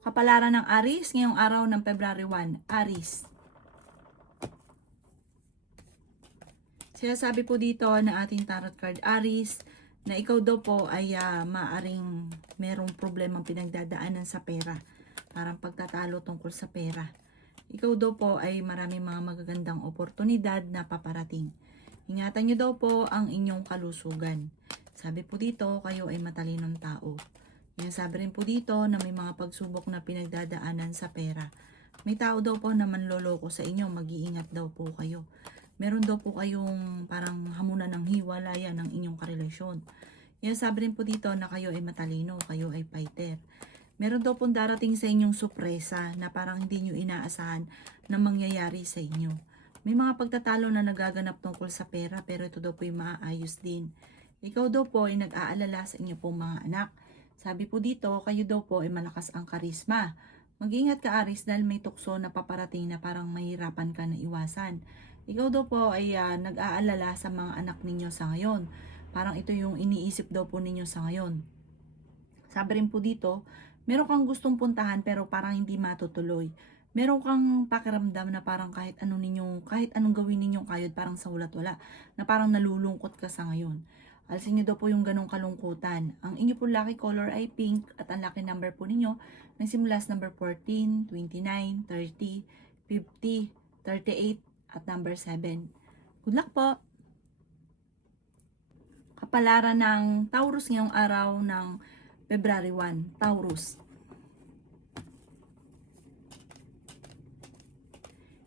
Kapalaran ng Aries ngayong araw ng February 1. Aries. Sinasabi po dito na ating tarot card Aries na ikaw daw po ay maaring merong problemang pinagdadaanan sa pera. Parang pagtatalo tungkol sa pera. Ikaw daw po ay maraming mga magagandang oportunidad na paparating. Ingatan nyo daw po ang inyong kalusugan. Sabi po dito, kayo ay matalinong tao. Yan, sabi rin po dito na may mga pagsubok na pinagdadaanan sa pera. May tao daw po na manloloko sa inyo, mag-iingat daw po kayo. Meron daw po kayong parang hamunan ng hiwalayan ng inyong karelasyon. Yan, sabi rin po dito na kayo ay matalino, kayo ay fighter. Meron daw pong darating sa inyong sorpresa na parang hindi nyo inaasahan na mangyayari sa inyo. May mga pagtatalo na nagaganap tungkol sa pera pero ito daw po ay maaayos din. Ikaw daw po ay nag-aalala sa inyo pong mga anak. Sabi po dito, kayo daw po ay malakas ang karisma. Mag-ingat ka Aries dahil may tukso na paparating na parang mahirapan ka na iwasan. Ikaw daw po ay nag-aalala sa mga anak ninyo sa ngayon. Parang ito yung iniisip daw po ninyo sa ngayon. Sabi rin po dito, meron kang gustong puntahan pero parang hindi matutuloy. Meron kang pakiramdam na parang kahit anong gawin ninyong kayod parang sa walat wala. Na parang nalulungkot ka sa ngayon. Alisin nyo daw po yung ganong kalungkutan. Ang inyo po lucky color ay pink at ang lucky number po ninyo nagsimula sa number 14, 29, 30, 50, 38 at number 7. Good luck po! Kapalaran ng Taurus ngayong araw ng February 1. Taurus.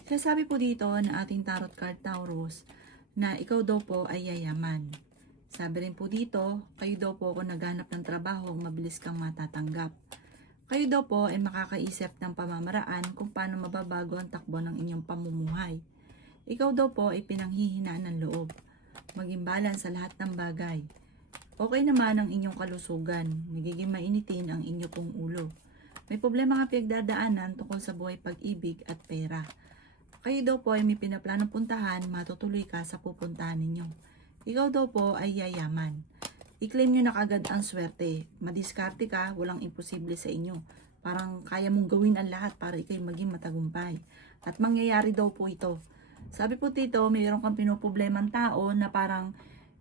Sasabi po dito na ating tarot card Taurus na ikaw daw po ay yayaman. Sabi rin po dito, kayo daw po kung naghanap ng trabaho, mabilis kang matatanggap. Kayo daw po ay makakaisip ng pamamaraan kung paano mababago ang takbo ng inyong pamumuhay. Ikaw daw po ay pinanghihinaan ng loob. Maging balance sa lahat ng bagay. Okay naman ang inyong kalusugan. Nagiging mainitin ang inyo pong ulo. May problema nga pinagdadaanan tungkol sa buhay pag-ibig at pera. Kayo daw po ay may pinaplanong puntahan, matutuloy ka sa pupuntahan ninyo. Ikaw daw po ay yayaman. I-claim nyo na kagad ang swerte. Madiskarte ka, walang imposible sa inyo. Parang kaya mong gawin ang lahat para ikay maging matagumpay. At mangyayari daw po ito. Sabi po dito, mayroon kang pinoproblemang tao na parang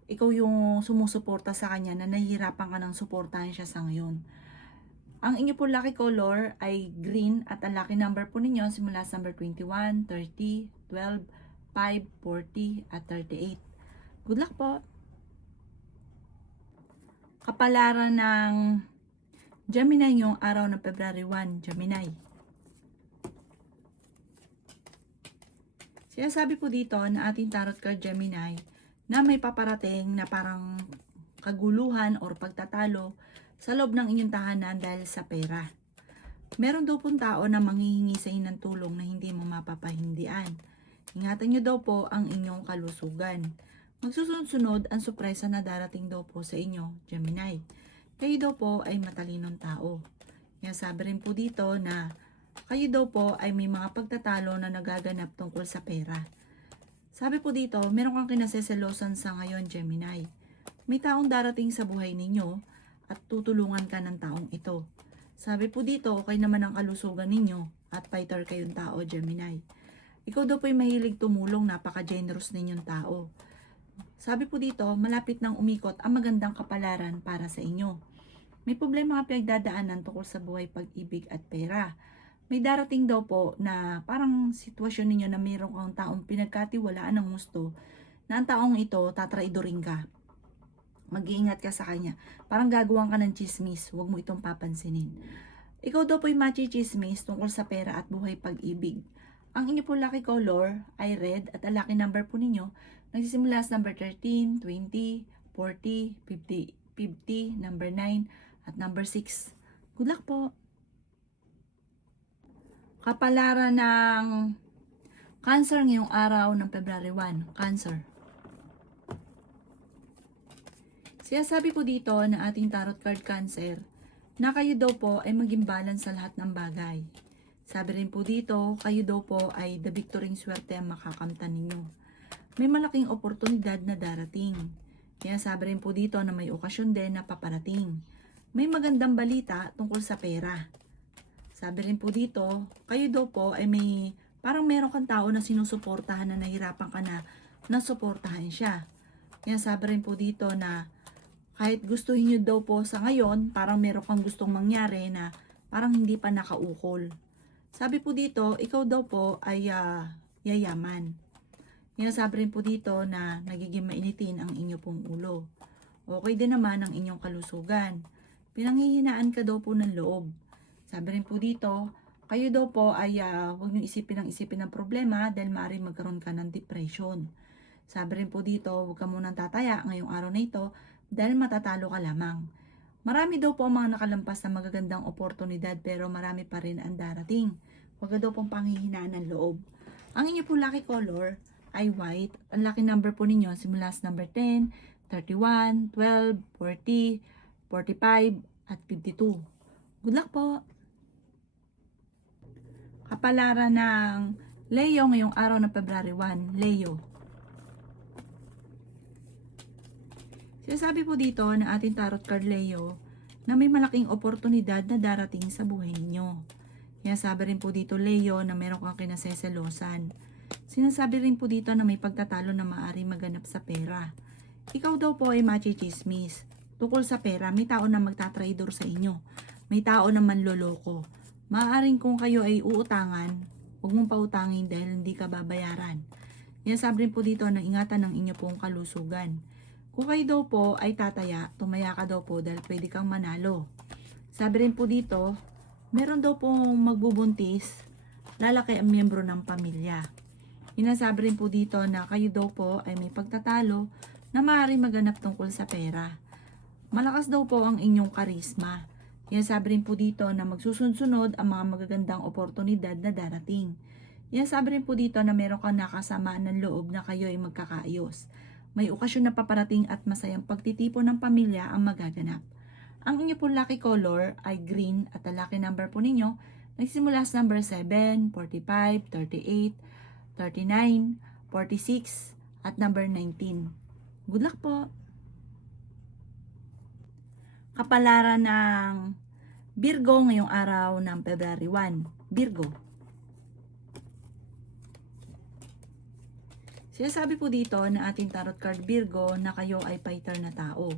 ikaw yung sumusuporta sa kanya na nahihirapan ka ng suportahan siya sa ngayon. Ang inyo po lucky color ay green at ang lucky number po ninyo simula sa number 21, 30, 12, 5, 40 at 38. Good luck po! Kapalaran ng Gemini ngayong araw ng February 1, Gemini. Sinasabi po dito na ating tarot card Gemini na may paparating na parang kaguluhan or pagtatalo sa loob ng inyong tahanan dahil sa pera. Meron daw pong tao na manghihingi sa inyo ng tulong na hindi mo mapapahindian. Ingatan nyo daw po ang inyong kalusugan. Magsusunod-sunod ang sorpresa na darating daw po sa inyo, Gemini. Kayo daw po ay matalinong tao. Yan, sabi rin po dito na kayo daw po ay may mga pagtatalo na nagaganap tungkol sa pera. Sabi po dito, meron kang kinaseselosan sa ngayon, Gemini. May taong darating sa buhay ninyo at tutulungan ka ng taong ito. Sabi po dito, okay naman ang kalusugan ninyo at fighter kayong tao, Gemini. Ikaw daw po ay mahilig tumulong, napaka-generous ninyong tao. Sabi po dito, malapit nang umikot ang magandang kapalaran para sa inyo. May problema nga pinagdadaanan tungkol sa buhay, pag-ibig at pera. May darating daw po na parang sitwasyon ninyo na mayroon kang taong pinagkatiwalaan ng gusto na ang taong ito tatraidorin ka. Mag-iingat ka sa kanya. Parang gagawin ka ng chismis, huwag mo itong papansinin. Ikaw daw po ay machi-chismis tungkol sa pera at buhay pag-ibig. Ang inyo po lucky color ay red at ang lucky number po ninyo nagsisimula sa number 13, 20, 40, 50, 50, number 9 at number 6. Good luck po! Kapalaran ng Cancer ngayong araw ng February 1. Cancer. Sinasabi po dito na ating tarot card Cancer na kayo daw po ay maging balance sa lahat ng bagay. Sabi rin po dito, kayo daw po ay the victory swerte ang makakamtan ninyo. May malaking oportunidad na darating. Kaya sabi rin po dito na may okasyon din na paparating. May magandang balita tungkol sa pera. Sabi rin po dito, kayo daw po ay may, parang meron kang tao na sinusuportahan na nahirapan ka na nasuportahan siya. Yan, sabi rin po dito na kahit gustuhin nyo daw po sa ngayon, parang meron kang gustong mangyari na parang hindi pa nakaukol. Sabi po dito, ikaw daw po ay yayaman. Yan, sabi rin po dito na nagiging mainitin ang inyo pong ulo. Okay din naman ang inyong kalusugan. Pinanghihinaan ka daw po ng loob. Sabi rin po dito, kayo daw po ay huwag nyo isipin ng problema dahil maaaring magkaroon ka ng depression. Sabi rin po dito, huwag ka munang tataya ngayong araw na ito dahil matatalo ka lamang. Marami daw po ang mga nakalampas na magagandang oportunidad pero marami pa rin ang darating. Huwag daw pong panghihinaan ng loob. Ang inyo po lucky color ay white. Ang lucky number po ninyo simula sa number 10, 31, 12, 40, 45, at 52. Good luck po! Kapalaran ng Leo ngayong araw ng February 1, Leo. Sinasabi po dito na ating tarot card Leo na may malaking oportunidad na darating sa buhay ninyo. Sinasabi rin po dito Leo na meron kang kinaseselosan. Sinasabi rin po dito na may pagtatalo na maaaring maganap sa pera. Ikaw daw po ay machichismis. Tukol sa pera, may tao na magtatraidor sa inyo. May tao na manloloko. Maaaring kung kayo ay uutangan, huwag mong pautangin dahil hindi ka babayaran. Sinasabi rin po dito na ingatan ng inyo pong kalusugan. Kung kayo daw po ay tataya, tumaya ka daw po dahil pwede kang manalo. Sabi rin po dito, meron daw pong magbubuntis, lalaki ang miyembro ng pamilya. Sinasabi rin po dito na kayo daw po ay may pagtatalo na maaaring maganap tungkol sa pera. Malakas daw po ang inyong karisma. Sinasabi rin po dito na magsusunod ang mga magagandang oportunidad na darating. Sinasabi rin po dito na meron kang nakasamaan ng loob na kayo ay magkakaayos. May okasyon na paparating at masayang pagtitipon ng pamilya ang magaganap. Ang inyo po lucky color ay green at ang lucky number po ninyo nagsimula sa number 7, 45, 38, 39, 46 at number 19. Good luck po! Kapalaran ng Virgo ngayong araw ng February 1, Virgo. Sinasabi po dito na ating tarot card Virgo na kayo ay fighter na tao.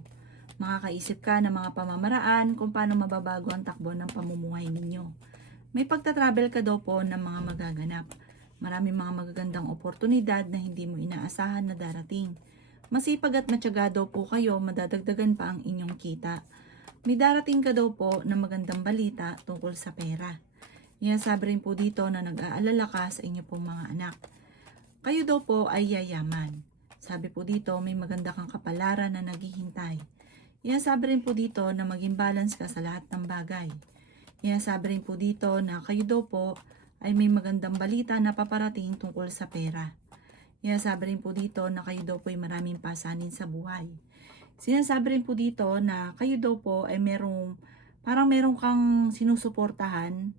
Makakaisip ka ng mga pamamaraan kung paano mababago ang takbo ng pamumuhay ninyo. May pagtatravel ka daw po ng mga magaganap. Maraming mga magagandang oportunidad na hindi mo inaasahan na darating. Masipag at matyaga daw po kayo, madadagdagan pa ang inyong kita. May darating ka daw po na magandang balita tungkol sa pera. Sabi rin po dito na nag-aalala ka sa inyo pong mga anak. Kayo daw po ay yayaman. Sabi po dito, may maganda kang kapalaran na naghihintay. Sabi rin po dito na maging balance ka sa lahat ng bagay. Sabi rin po dito na kayo daw po ay may magandang balita na paparating tungkol sa pera. Sabi rin po dito na kayo daw po ay maraming pasanin sa buhay. Sinasabi rin po dito na kayo daw po ay parang merong kang sinusuportahan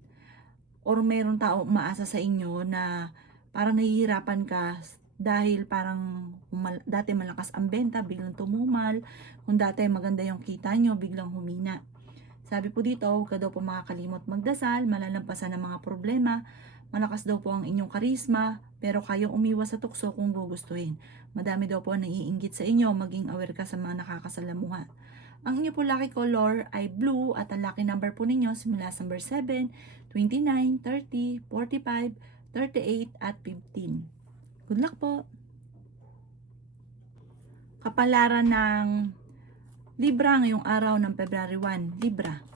or merong tao umaasa sa inyo na parang nahihirapan ka dahil parang dati malakas ang benta, biglang tumumal. Kung dati maganda yung kita nyo, biglang humina. Sabi po dito, huwag ka daw po makakalimot magdasal, malalampasan ng mga problema. Malakas daw po ang inyong karisma, pero kayong umiwas sa tukso kung gugustuhin. Madami daw po ang naiinggit sa inyo, maging aware ka sa mga nakakasalamuha. Ang inyo po lucky color ay blue at ang lucky number po ninyo simula sa number 7, 29, 30, 45, 38 at 15. Good luck po! Kapalaran ng Libra ngayong araw ng February 1, Libra.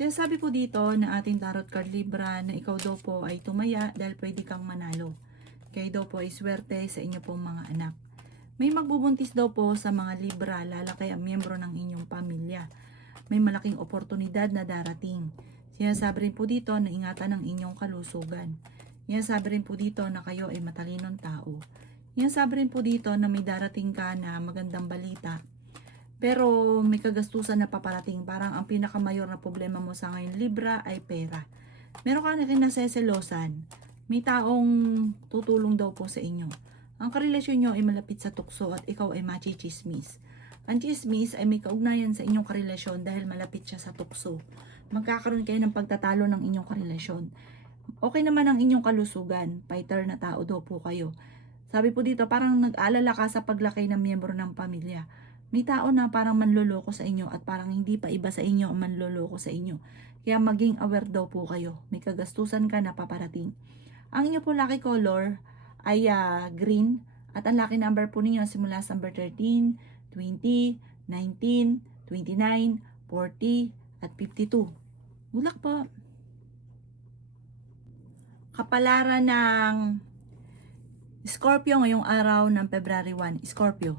Sinasabi po dito na ating tarot card Libra na ikaw daw po ay tumaya dahil pwede kang manalo. Kayo daw po ay swerte sa inyo pong mga anak. May magbubuntis daw po sa mga Libra, lalaki ang miyembro ng inyong pamilya. May malaking oportunidad na darating. Sinasabi rin po dito na ingatan ang inyong kalusugan. Sinasabi rin po dito na kayo ay matalinong tao. Sinasabi rin po dito na may darating ka na magandang balita. Pero may kagastusan na paparating. Parang ang pinakamayor na problema mo sa ngayon Libra ay pera. Meron ka na kinaseselosan. May taong tutulong daw po sa inyo. Ang karelasyon nyo ay malapit sa tukso at ikaw ay machichismis. Ang chismis ay may kaugnayan sa inyong karelasyon dahil malapit siya sa tukso. Magkakaroon kayo ng pagtatalo ng inyong karelasyon. Okay naman ang inyong kalusugan, fighter na tao daw po kayo. Sabi po dito, parang nag-aalala ka sa paglaki ng miyembro ng pamilya. May tao na parang manloloko sa inyo at parang hindi pa iba sa inyo ang manloloko sa inyo. Kaya maging aware daw po kayo. May kagastusan ka na paparating. Ang inyo po lucky color ay green at ang lucky number po ninyo simula sa number 13, 20, 19, 29, 40 at 52. Good luck po! Kapalaran ng Scorpio ngayong araw ng February 1. Scorpio.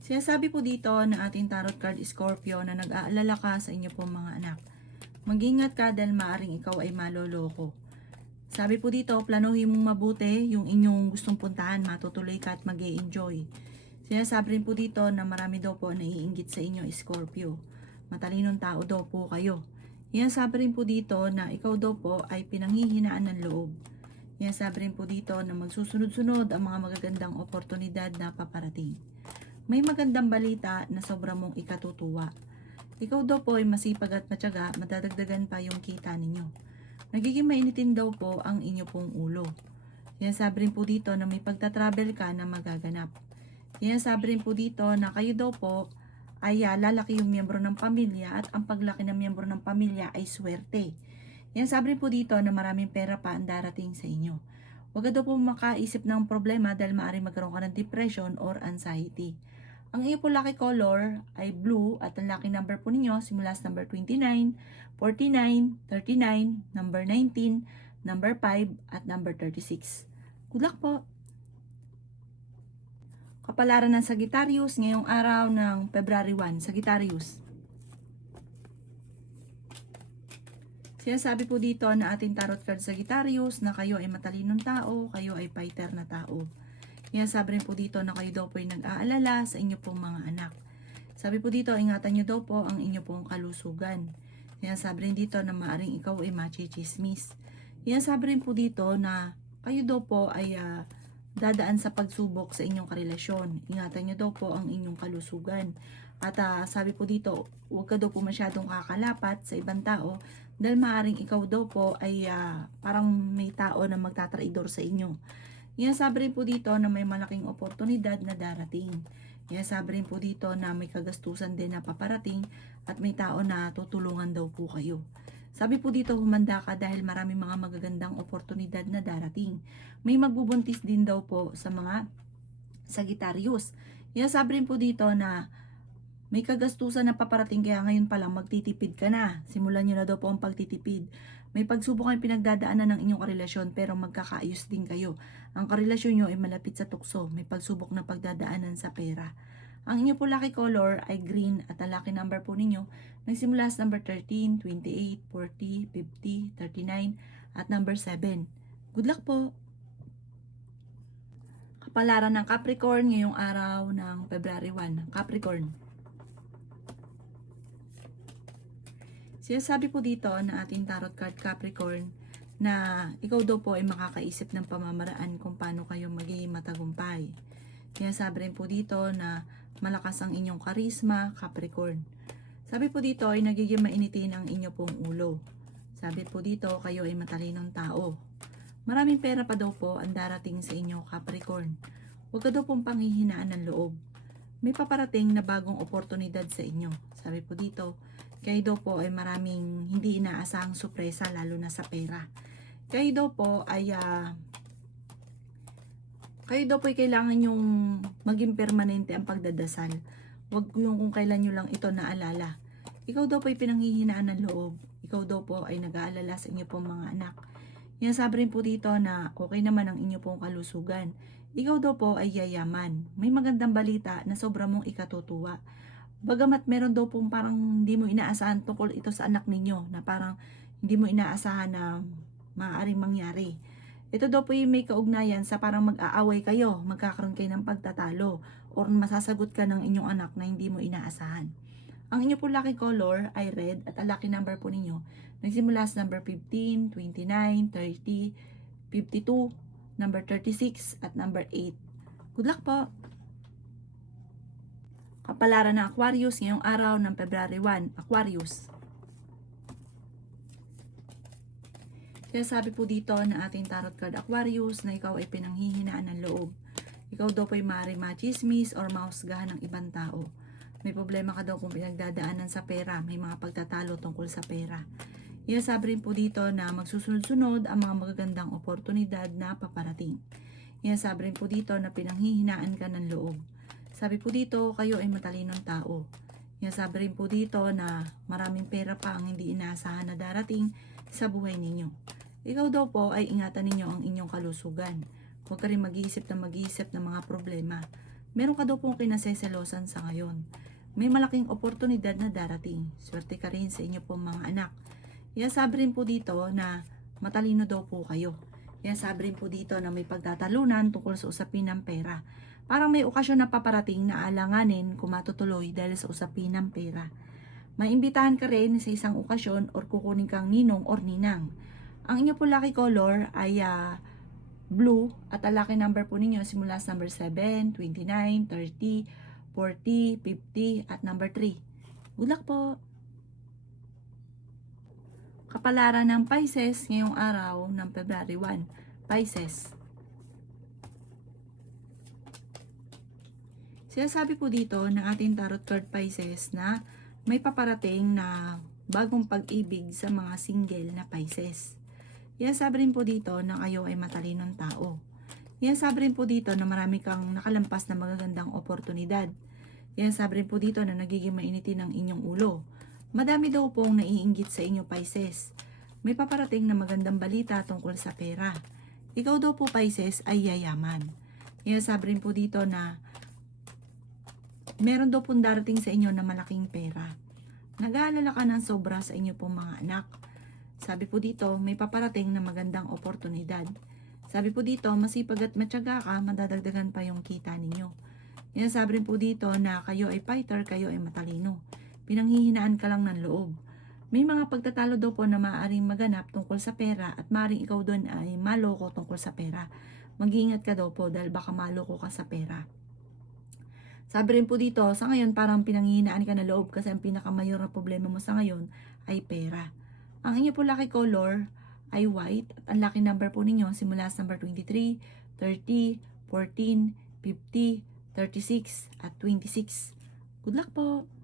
Sinasabi po dito na ating tarot card Scorpio na nag-aalala ka sa inyo pong mga anak. Mag-ingat ka dahil maaring ikaw ay maloloko. Sabi po dito, planuhin mong mabuti yung inyong gustong puntahan, matutuloy ka at mag-e-enjoy. Sinasabi rin po dito na marami daw po naiinggit sa inyo Scorpio. Matalinong tao daw po kayo. Yan sabi rin po dito na ikaw daw po ay pinanghihinaan ng loob. Yan sabi rin po dito na magsusunod-sunod ang mga magagandang oportunidad na paparating. May magandang balita na sobra mong ikatutuwa. Ikaw daw po ay masipag at matyaga, madadagdagan pa yung kita ninyo. Nagiging mainitin daw po ang inyo pong ulo. Yan sabi rin po dito na may pagta-travel ka na magaganap. Yan sabi rin po dito na kayo daw po ay lalaki yung miyembro ng pamilya at ang paglaki ng miyembro ng pamilya ay swerte. Yan sabi rin po dito na maraming pera pa ang darating sa inyo. Huwag ka daw po makaisip ng problema dahil maaaring magkaroon ka ng depression or anxiety. Ang iyo po lucky color ay blue at ang lucky number po ninyo simula sa number 29, 49, 39, number 19, number 5 at number 36. Good luck po! Kapalaran ng Sagittarius ngayong araw ng February 1. Sagittarius. Sinasabi po dito na ating tarot card Sagittarius na kayo ay matalinong tao, kayo ay fighter na tao. Sinasabi rin po dito na kayo daw po ay nag-aalala sa inyo pong mga anak. Sabi po dito, ingatan nyo daw po ang inyo pong kalusugan. Sinasabi rin dito na maaring ikaw ay machichismis. Sinasabi rin po dito na kayo daw po ay dadaan sa pagsubok sa inyong karelasyon. Ingatan nyo daw po ang inyong kalusugan. At sabi po dito, huwag ka daw po masyadong kakalapat sa ibang tao dahil maaaring ikaw daw po ay parang may tao na magtatraidor sa inyo. Sabi rin po dito na may malaking oportunidad na darating. Sabi rin po dito na may kagastusan din na paparating at may tao na tutulungan daw po kayo. Sabi po dito, humanda ka dahil marami mga magagandang oportunidad na darating. May magbubuntis din daw po sa mga Sagittarius. Sabi rin po dito na may kagastusan na paparating kaya ngayon pa lang magtitipid ka na. Simulan nyo na daw po ang pagtitipid. May pagsubok ang pinagdadaanan ng inyong karelasyon pero magkakaayos din kayo. Ang karelasyon nyo ay malapit sa tukso. May pagsubok na pagdadaanan sa pera. Ang inyo po lucky color ay green at ang lucky number po ninyo nagsimula sa number 13, 28, 40, 50, 39 at number 7. Good luck po! Kapalaran ng Capricorn ngayong araw ng February 1. Capricorn. Sinasabi po dito na ating tarot card Capricorn na ikaw daw po ay makakaisip ng pamamaraan kung paano kayo magiging matagumpay. Sinasabi rin po dito na malakas ang inyong karisma, Capricorn. Sabi po dito ay nagiging mainitin ang inyo pong ulo. Sabi po dito kayo ay matalinong tao. Maraming pera pa daw po ang darating sa inyo, Capricorn. Huwag ka daw pong panghihinaan ng loob. May paparating na bagong oportunidad sa inyo. Sabi po dito, kayo daw po ay maraming hindi inaasahang sorpresa lalo na sa pera. Kayo daw po ay kailangan yung maging permanente ang pagdadasal. Huwag yung kung kailan nyo lang ito naalala. Ikaw daw po ay pinanghihinaan ng loob. Ikaw daw po ay nag-aalala sa inyo pong mga anak. Sabi rin po dito na okay naman ang inyo pong kalusugan. Ikaw daw po ay yayaman. May magandang balita na sobra mong ikatutuwa. Bagamat meron daw pong parang hindi mo inaasahan tungkol ito sa anak ninyo na parang hindi mo inaasahan na maaaring mangyari. Ito daw po yung may kaugnayan sa parang mag-aaway kayo, magkakaroon kayo ng pagtatalo, or masasagot ka ng inyong anak na hindi mo inaasahan. Ang inyo po lucky color ay red at ang lucky number po ninyo nagsimula sa number 15, 29, 30, 52, number 36 at number 8. Good luck po! Kapalaran ng Aquarius ngayong araw ng February 1. Aquarius. Kaya sabi po dito ng ating tarot card Aquarius na ikaw ay pinanghihinaan ng loob. Ikaw daw po ay maaaring machismis or mahusgahan ng ibang tao. May problema ka daw kung pinagdadaanan sa pera. May mga pagtatalo tungkol sa pera. Iasabi rin po dito na magsusunod-sunod ang mga magagandang oportunidad na paparating. Iasabi rin po dito na pinanghihinaan ka ng loob. Sabi po dito, kayo ay matalinong tao. Iasabi rin po dito na maraming pera pa ang hindi inaasahan na darating sa buhay ninyo. Ikaw daw po ay ingatan ninyo ang inyong kalusugan. Huwag ka rin mag-iisip ng mga problema. Meron ka daw pong kinaseselosan sa ngayon. May malaking oportunidad na darating. Swerte ka rin sa inyo pong mga anak. Iasabi rin po dito na matalino daw po kayo. Iasabi rin po dito na may pagtatalunan tungkol sa usapin ng pera. Parang may okasyon na paparating na alanganin kung matutuloy dahil sa usapin ng pera. Maimbitahan ka rin sa isang okasyon or kukunin kang ninong or ninang. Ang inyo po lucky color ay blue at ang lucky number po ninyo simula sa number 7, 29, 30, 40, 50 at number 3. Good luck po! Kapalaran ng Pisces ngayong araw ng February 1. Pisces. Sinasabi po dito ng ating tarot card Pisces na may paparating na bagong pag-ibig sa mga single na Pisces. Iasabi rin po dito na kayo ay matalinong tao. Iasabi rin po dito na marami kang nakalampas na magagandang oportunidad. Iasabi rin po dito na nagiging mainitin ang inyong ulo. Madami daw pong naiinggit sa inyo Pisces. May paparating na magandang balita tungkol sa pera. Ikaw daw po Pisces ay yayaman. Iasabi rin po dito na meron daw pong darating sa inyo na malaking pera. Nag-aalala ka ng sobra sa inyo pong mga anak. Sabi po dito, may paparating na magandang oportunidad. Sabi po dito, masipag at matyaga ka, madadagdagan pa yung kita ninyo. Sabi rin po dito na kayo ay fighter, kayo ay matalino. Pinanghihinaan ka lang ng loob. May mga pagtatalo daw po na maaaring maganap tungkol sa pera at maaaring ikaw doon ay maloko tungkol sa pera. Mag-iingat ka daw po dahil baka maloko ka sa pera. Sabi rin po dito, sa ngayon parang pinanghihinaan ka na loob kasi ang pinakamayor na problema mo sa ngayon ay pera. Ang inyo po lucky color ay white at ang lucky number po ninyo simula sa number 23, 30, 14, 50, 36 at 26. Good luck po!